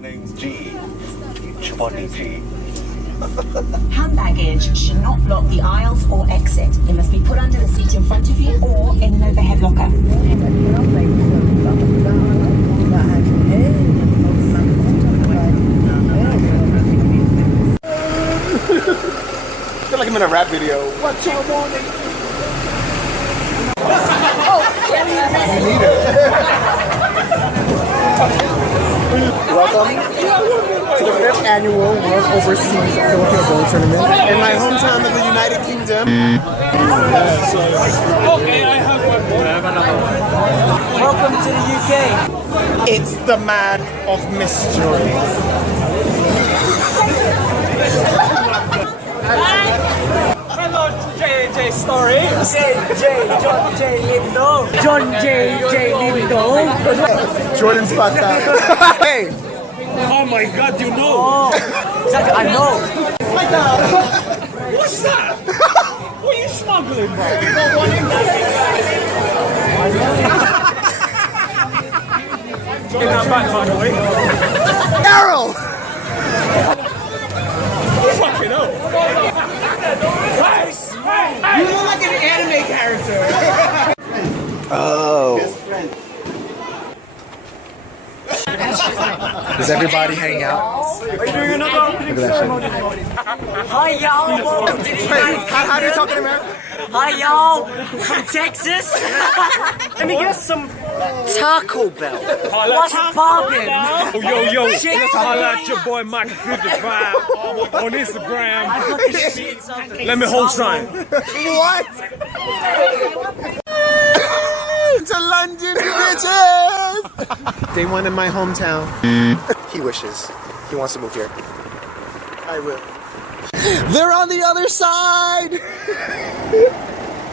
My name's G. Chapati G. Hand baggage should not block the aisles or exit. It must be put under the seat in front of you or in an overhead locker. I feel like I'm in a rap video. What y'all wanting? Welcome to the 5th annual World Overseas Filipino Bowling Tournament in my hometown of the United Kingdom. Okay, I have one more. I have another one. Welcome to the UK. It's the man of mystery. Hello, J Story. John J Lindo. John J Lindo. Jordan's fucked up. Hey! Oh my God, you know. Exactly, I know. What's that? What are you smuggling, bro? Get that back, by the way. Daryll! Fucking hell. You look like an anime character. Oh. Does everybody hang out? Are you doing another opening ceremony? Hi y'all, welcome to the United How do you talk in America? Hi y'all, from Texas. Let me get some Taco Bell. What's poppin'? Yo, holla at your boy Mike 55 on Instagram. I fucking shit something. Let me hold sign. What? To London, bitches! Day one in my hometown. He wishes. He wants to move here. I will. They're on the other side!